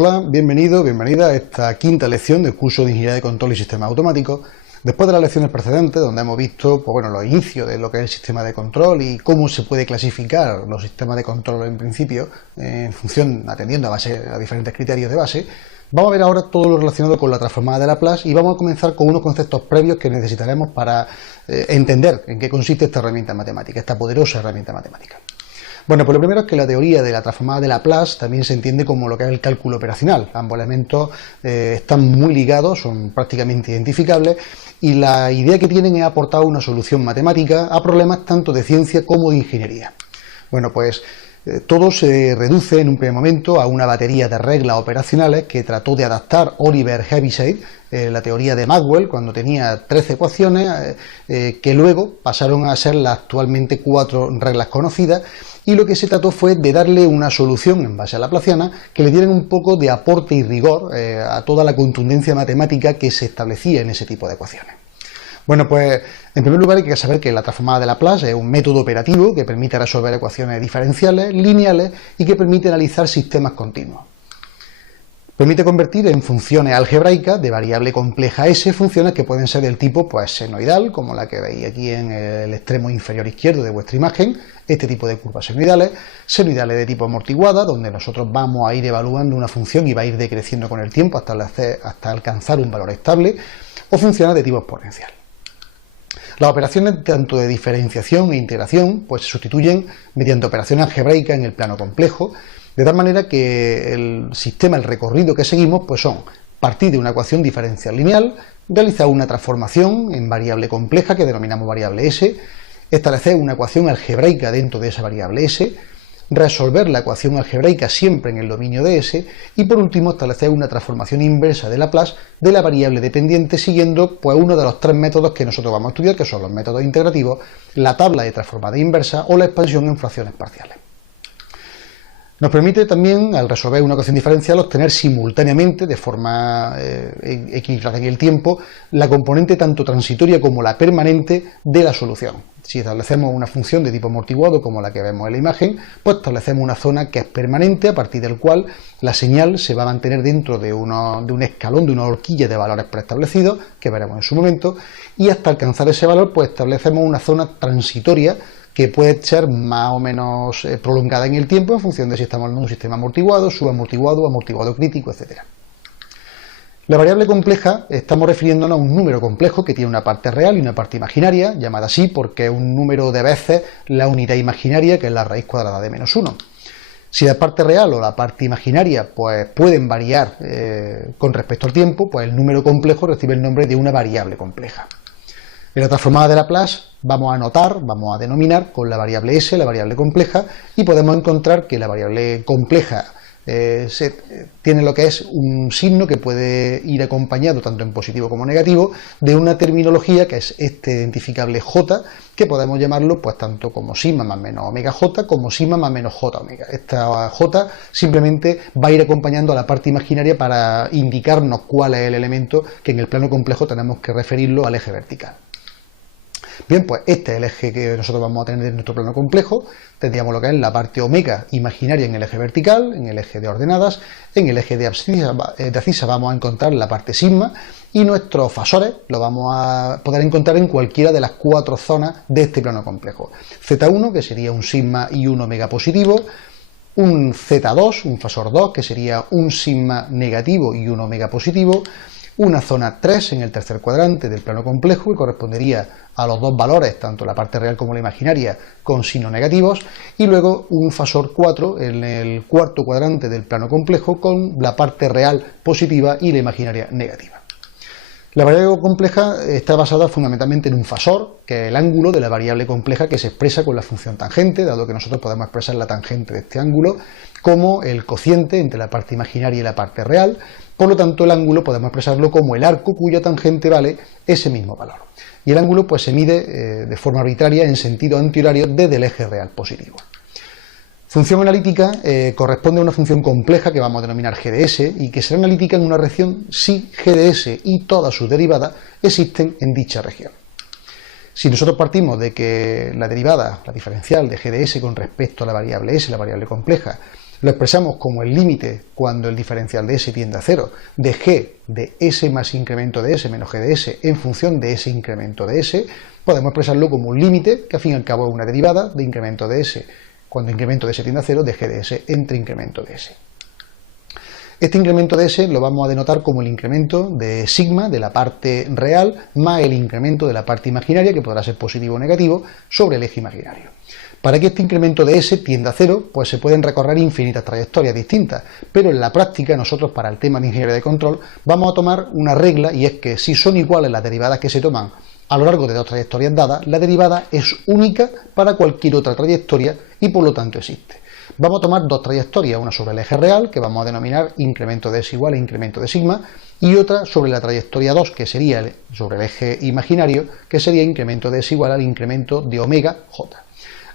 Hola, bienvenido, bienvenida a esta quinta lección del curso de Ingeniería de Control y Sistemas Automáticos. Después de las lecciones precedentes, donde hemos visto los inicios de lo que es el sistema de control y cómo se puede clasificar los sistemas de control en principio, en función, atendiendo a diferentes criterios de base, vamos a ver ahora todo lo relacionado con la transformada de Laplace y vamos a comenzar con unos conceptos previos que necesitaremos para entender en qué consiste esta herramienta matemática, esta poderosa herramienta matemática. Bueno, pues lo primero es que la teoría de la transformada de Laplace también se entiende como lo que es el cálculo operacional. Ambos elementos están muy ligados, son prácticamente identificables y la idea que tienen es aportar una solución matemática a problemas tanto de ciencia como de ingeniería. Bueno, pues todo se reduce en un primer momento a una batería de reglas operacionales que trató de adaptar Oliver Heaviside, la teoría de Maxwell, cuando tenía 13 ecuaciones, que luego pasaron a ser las actualmente 4 reglas conocidas, y lo que se trató fue de darle una solución en base a laplaciana que le dieran un poco de aporte y rigor a toda la contundencia matemática que se establecía en ese tipo de ecuaciones. Bueno, pues en primer lugar hay que saber que la transformada de Laplace es un método operativo que permite resolver ecuaciones diferenciales, lineales y que permite analizar sistemas continuos. Permite convertir en funciones algebraicas de variable compleja S funciones que pueden ser del tipo senoidal, como la que veis aquí en el extremo inferior izquierdo de vuestra imagen, este tipo de curvas senoidales de tipo amortiguada, donde nosotros vamos a ir evaluando una función y va a ir decreciendo con el tiempo hasta alcanzar un valor estable, o funciones de tipo exponencial. Las operaciones tanto de diferenciación e integración pues se sustituyen mediante operaciones algebraicas en el plano complejo, de tal manera que el sistema, el recorrido que seguimos, pues son partir de una ecuación diferencial lineal, realizar una transformación en variable compleja que denominamos variable S, establecer una ecuación algebraica dentro de esa variable S, resolver la ecuación algebraica siempre en el dominio de S y por último establecer una transformación inversa de Laplace de la variable dependiente siguiendo pues uno de los 3 métodos que nosotros vamos a estudiar, que son los métodos integrativos, la tabla de transformada inversa o la expansión en fracciones parciales. Nos permite también, al resolver una ecuación diferencial, obtener simultáneamente, de forma equilibrada en el tiempo, la componente tanto transitoria como la permanente de la solución. Si establecemos una función de tipo amortiguado, como la que vemos en la imagen, pues establecemos una zona que es permanente, a partir del cual la señal se va a mantener dentro de un escalón, de una horquilla de valores preestablecidos, que veremos en su momento, y hasta alcanzar ese valor, pues establecemos una zona transitoria, que puede ser más o menos prolongada en el tiempo en función de si estamos en un sistema amortiguado, subamortiguado, amortiguado crítico, etc. La variable compleja estamos refiriéndonos a un número complejo que tiene una parte real y una parte imaginaria, llamada así porque es un número de veces la unidad imaginaria, que es la raíz cuadrada de -1. Si la parte real o la parte imaginaria pues pueden variar con respecto al tiempo, pues el número complejo recibe el nombre de una variable compleja. En la transformada de Laplace vamos a denominar con la variable S, la variable compleja, y podemos encontrar que la variable compleja tiene lo que es un signo que puede ir acompañado tanto en positivo como negativo de una terminología que es este identificable J, que podemos llamarlo pues tanto como sigma más menos omega J como sigma más menos J omega. Esta J simplemente va a ir acompañando a la parte imaginaria para indicarnos cuál es el elemento que en el plano complejo tenemos que referirlo al eje vertical. Bien, pues este es el eje que nosotros vamos a tener en nuestro plano complejo. Tendríamos lo que es la parte omega imaginaria en el eje vertical, en el eje de ordenadas, en el eje de abscisa vamos a encontrar la parte sigma y nuestros fasores los vamos a poder encontrar en cualquiera de las 4 zonas de este plano complejo. Z1, que sería un sigma y un omega positivo, un Z2, un fasor 2, que sería un sigma negativo y un omega positivo, una zona 3 en el tercer cuadrante del plano complejo, que correspondería a los 2 valores, tanto la parte real como la imaginaria, con signos negativos, y luego un fasor 4 en el cuarto cuadrante del plano complejo, con la parte real positiva y la imaginaria negativa. La variable compleja está basada fundamentalmente en un fasor, que es el ángulo de la variable compleja que se expresa con la función tangente, dado que nosotros podemos expresar la tangente de este ángulo como el cociente entre la parte imaginaria y la parte real. Por lo tanto, el ángulo podemos expresarlo como el arco cuya tangente vale ese mismo valor. Y el ángulo pues se mide de forma arbitraria en sentido antihorario desde el eje real positivo. Función analítica corresponde a una función compleja que vamos a denominar GDS y que será analítica en una región si GDS y todas sus derivadas existen en dicha región. Si nosotros partimos de que la derivada, la diferencial de GDS con respecto a la variable S, la variable compleja, Lo expresamos como el límite cuando el diferencial de s tiende a 0 de g de s más incremento de s menos g de s en función de ese incremento de s. Podemos expresarlo como un límite, que al fin y al cabo es una derivada de incremento de s, cuando incremento de s tiende a 0, de g de s entre incremento de s. Este incremento de s lo vamos a denotar como el incremento de sigma de la parte real más el incremento de la parte imaginaria, que podrá ser positivo o negativo, sobre el eje imaginario. Para que este incremento de s tienda a 0, pues se pueden recorrer infinitas trayectorias distintas, pero en la práctica nosotros para el tema de ingeniería de control vamos a tomar una regla, y es que si son iguales las derivadas que se toman a lo largo de dos trayectorias dadas, la derivada es única para cualquier otra trayectoria y por lo tanto existe. Vamos a tomar dos trayectorias, una sobre el eje real, que vamos a denominar incremento de s igual a incremento de sigma, y otra sobre la trayectoria 2, que sería sobre el eje imaginario, que sería incremento de s igual al incremento de omega j.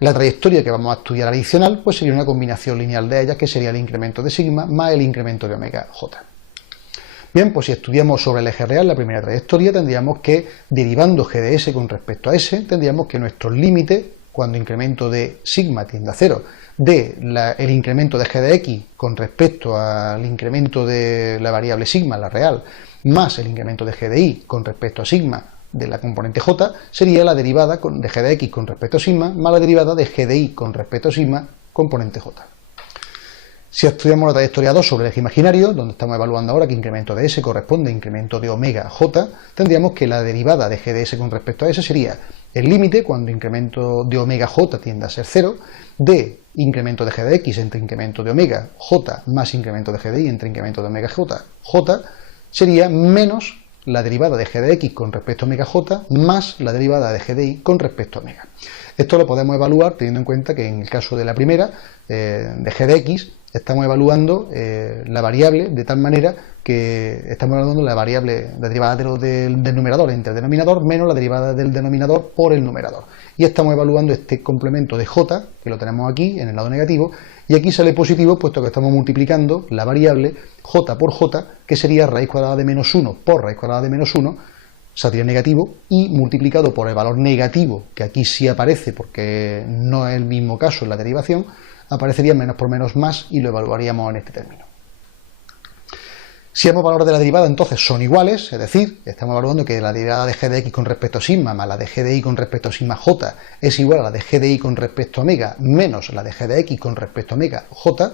La trayectoria que vamos a estudiar adicional pues sería una combinación lineal de ellas, que sería el incremento de sigma más el incremento de omega j. Bien, pues si estudiamos sobre el eje real la primera trayectoria, tendríamos que, derivando g de s con respecto a s, tendríamos que nuestro límite, cuando incremento de sigma tiende a 0, el incremento de g de x con respecto al incremento de la variable sigma, la real, más el incremento de g de y con respecto a sigma de la componente j, sería la derivada de g de x con respecto a sigma más la derivada de g de y con respecto a sigma componente j. Si estudiamos la trayectoria 2 sobre el eje imaginario, donde estamos evaluando ahora que incremento de s corresponde a incremento de omega j, tendríamos que la derivada de g de s con respecto a s sería el límite, cuando incremento de omega j tiende a ser 0, de incremento de g de x entre incremento de omega j más incremento de g de y entre incremento de omega j, sería menos la derivada de g de x con respecto a omega j más la derivada de g de y con respecto a omega. Esto lo podemos evaluar teniendo en cuenta que en el caso de la primera, de g de x, estamos evaluando la variable de tal manera que estamos evaluando la variable, la derivada del numerador entre el denominador menos la derivada del denominador por el numerador. Y estamos evaluando este complemento de j, que lo tenemos aquí en el lado negativo, y aquí sale positivo puesto que estamos multiplicando la variable j por j, que sería raíz cuadrada de menos 1 por raíz cuadrada de menos 1, saldría negativo, y multiplicado por el valor negativo, que aquí sí aparece porque no es el mismo caso en la derivación, aparecería menos por menos más y lo evaluaríamos en este término. Si ambos valores de la derivada entonces son iguales, es decir, estamos evaluando que la derivada de g de x con respecto a sigma más la de g de y con respecto a sigma j es igual a la de g de y con respecto a omega menos la de g de x con respecto a omega j,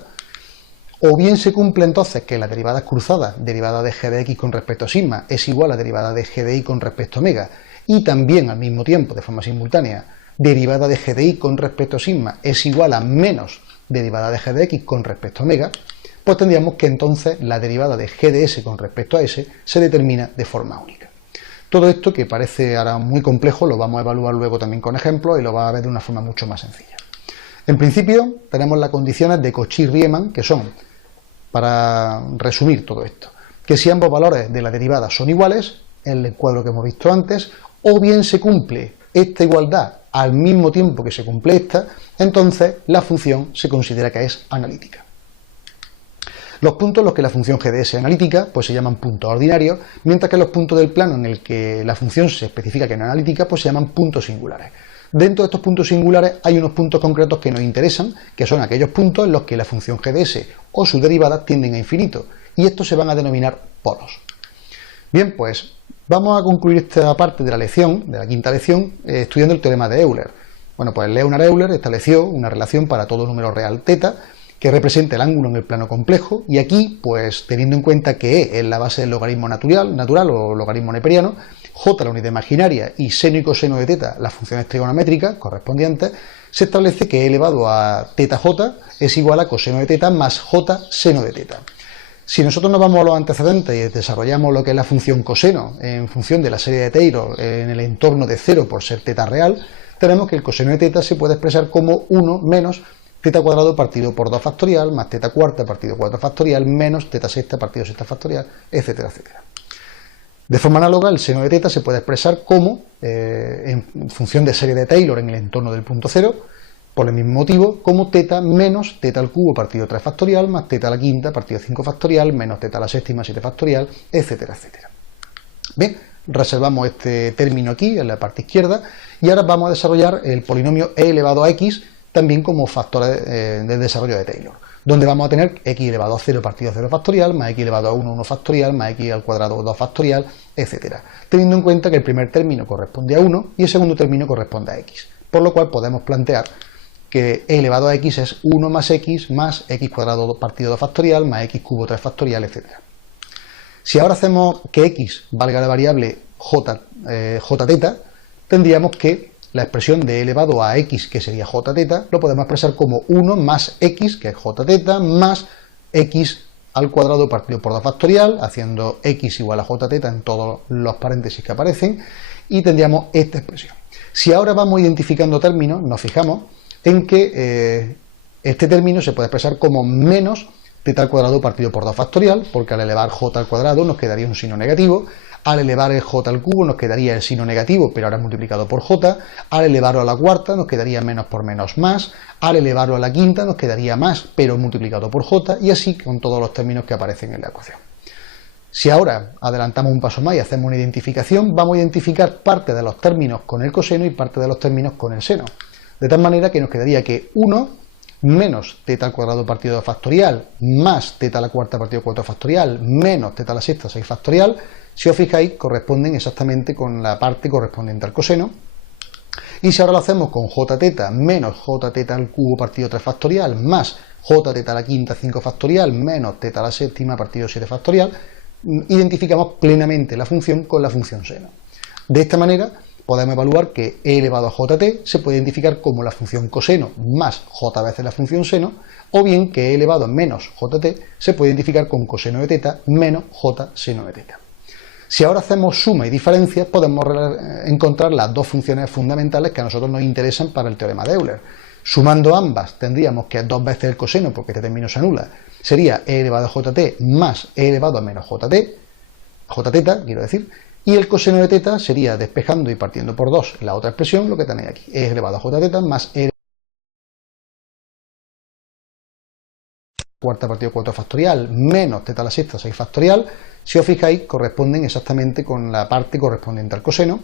o bien se cumple entonces que la derivada cruzada, derivada de g de x con respecto a sigma, es igual a derivada de g de y con respecto a omega, y también al mismo tiempo, de forma simultánea, derivada de g de y con respecto a sigma es igual a menos derivada de g de x con respecto a omega, pues tendríamos que entonces la derivada de g de s con respecto a s se determina de forma única. Todo esto, que parece ahora muy complejo, lo vamos a evaluar luego también con ejemplos y lo va a ver de una forma mucho más sencilla. En principio tenemos las condiciones de Cauchy-Riemann, que son, para resumir todo esto, que si ambos valores de la derivada son iguales, en el cuadro que hemos visto antes, o bien se cumple esta igualdad al mismo tiempo que se cumple esta, entonces la función se considera que es analítica. Los puntos en los que la función g de s es analítica pues se llaman puntos ordinarios, mientras que los puntos del plano en el que la función se especifica que no es analítica pues se llaman puntos singulares. Dentro de estos puntos singulares hay unos puntos concretos que nos interesan, que son aquellos puntos en los que la función g de s o sus derivadas tienden a infinito, y estos se van a denominar polos. Bien, pues vamos a concluir esta parte de la lección, de la quinta lección, estudiando el teorema de Euler. Bueno, pues Leonhard Euler estableció una relación para todo número real θ, que representa el ángulo en el plano complejo, y aquí, pues teniendo en cuenta que E es la base del logaritmo natural o logaritmo neperiano, J la unidad imaginaria y seno y coseno de θ las funciones trigonométricas correspondientes, se establece que E elevado a θj es igual a coseno de θ más J seno de θ. Si nosotros nos vamos a los antecedentes y desarrollamos lo que es la función coseno en función de la serie de Taylor en el entorno de 0 por ser θ real, tenemos que el coseno de θ se puede expresar como 1 menos θ cuadrado partido por 2 factorial más θ cuarta partido 4 factorial menos θ sexta partido sexta factorial, etcétera, etcétera. De forma análoga, el seno de θ se puede expresar como, en función de serie de Taylor en el entorno del punto 0, por el mismo motivo, como θ menos θ al cubo partido 3 factorial más θ a la quinta partido 5 factorial menos θ a la séptima 7 factorial, etcétera, etcétera. Bien, reservamos este término aquí en la parte izquierda y ahora vamos a desarrollar el polinomio e elevado a x también como factor del desarrollo de Taylor. donde vamos a tener x elevado a 0 partido a 0 factorial, más x elevado a 1, 1 factorial, más x al cuadrado 2 factorial, etcétera. Teniendo en cuenta que el primer término corresponde a 1 y el segundo término corresponde a x. Por lo cual podemos plantear que e elevado a x es 1 más x cuadrado partido 2 factorial, más x cubo 3 factorial, etcétera. Si ahora hacemos que x valga la variable j teta, tendríamos que la expresión de e elevado a x, que sería j teta, lo podemos expresar como 1 más x, que es j teta, más x al cuadrado partido por 2 factorial, haciendo x igual a j teta en todos los paréntesis que aparecen, y tendríamos esta expresión. Si ahora vamos identificando términos, nos fijamos en que este término se puede expresar como menos teta al cuadrado partido por 2 factorial, porque al elevar j al cuadrado nos quedaría un signo negativo, al elevar el j al cubo nos quedaría el signo negativo, pero ahora multiplicado por j, al elevarlo a la cuarta nos quedaría menos por menos más, al elevarlo a la quinta nos quedaría más, pero multiplicado por j, y así con todos los términos que aparecen en la ecuación. Si ahora adelantamos un paso más y hacemos una identificación, vamos a identificar parte de los términos con el coseno y parte de los términos con el seno, de tal manera que nos quedaría que 1 menos teta al cuadrado partido 2 factorial, más teta a la cuarta partido 4 factorial, menos teta a la sexta 6 factorial, si os fijáis, corresponden exactamente con la parte correspondiente al coseno. Y si ahora lo hacemos con j teta menos j teta al cubo partido 3 factorial, más j teta a la quinta 5 factorial, menos teta a la séptima partido 7 factorial, identificamos plenamente la función con la función seno. De esta manera podemos evaluar que e elevado a jt se puede identificar como la función coseno más j veces la función seno, o bien que e elevado a menos jt se puede identificar con coseno de teta menos j seno de teta. Si ahora hacemos suma y diferencia, podemos encontrar las dos funciones fundamentales que a nosotros nos interesan para el teorema de Euler. Sumando ambas tendríamos que 2 veces el coseno, porque este término se anula, sería e elevado a jt más e elevado a menos j teta, quiero decir, y el coseno de teta sería, despejando y partiendo por 2 la otra expresión, lo que tenéis aquí, e elevado a j teta más e cuarta partido 4 factorial menos teta a la sexta 6 factorial, si os fijáis corresponden exactamente con la parte correspondiente al coseno.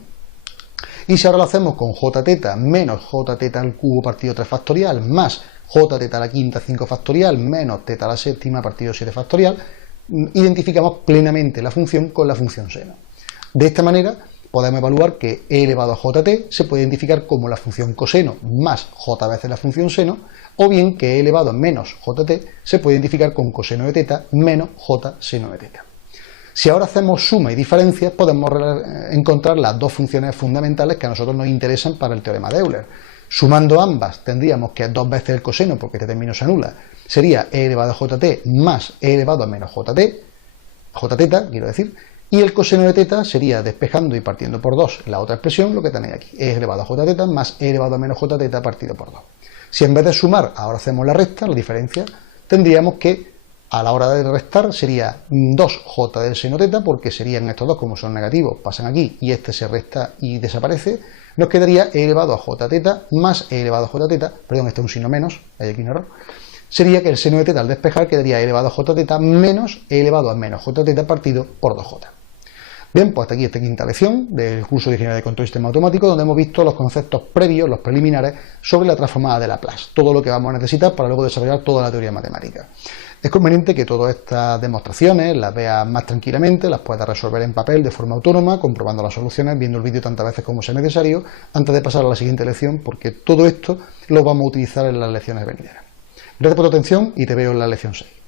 Y si ahora lo hacemos con j teta menos j teta al cubo partido 3 factorial más j teta a la quinta 5 factorial menos teta a la séptima partido 7 factorial, identificamos plenamente la función con la función seno. De esta manera podemos evaluar que e elevado a jt se puede identificar como la función coseno más j veces la función seno, o bien que e elevado a menos jt se puede identificar con coseno de teta menos j seno de teta. Si ahora hacemos suma y diferencia, podemos encontrar las dos funciones fundamentales que a nosotros nos interesan para el teorema de Euler. Sumando ambas tendríamos que 2 veces el coseno, porque este término se anula, sería e elevado a jt más e elevado a menos j teta, quiero decir, y el coseno de teta sería, despejando y partiendo por 2 la otra expresión, lo que tenéis aquí, e elevado a j teta más e elevado a menos j teta partido por 2. Si en vez de sumar ahora hacemos la resta, la diferencia, tendríamos que a la hora de restar sería 2j del seno teta, porque serían estos dos, como son negativos, pasan aquí y este se resta y desaparece. Nos quedaría e elevado a j teta más e elevado a j teta, perdón, este es un signo menos, hay aquí un error. Sería que el seno de teta al despejar quedaría e elevado a j teta menos e elevado a menos j teta partido por 2j. Bien, pues hasta aquí esta quinta lección del curso de Ingeniería de Control y Sistema Automático, donde hemos visto los conceptos previos, los preliminares, sobre la transformada de Laplace, todo lo que vamos a necesitar para luego desarrollar toda la teoría matemática. Es conveniente que todas estas demostraciones las veas más tranquilamente, las puedas resolver en papel de forma autónoma, comprobando las soluciones, viendo el vídeo tantas veces como sea necesario, antes de pasar a la siguiente lección, porque todo esto lo vamos a utilizar en las lecciones venideras. Gracias por tu atención y te veo en la lección 6.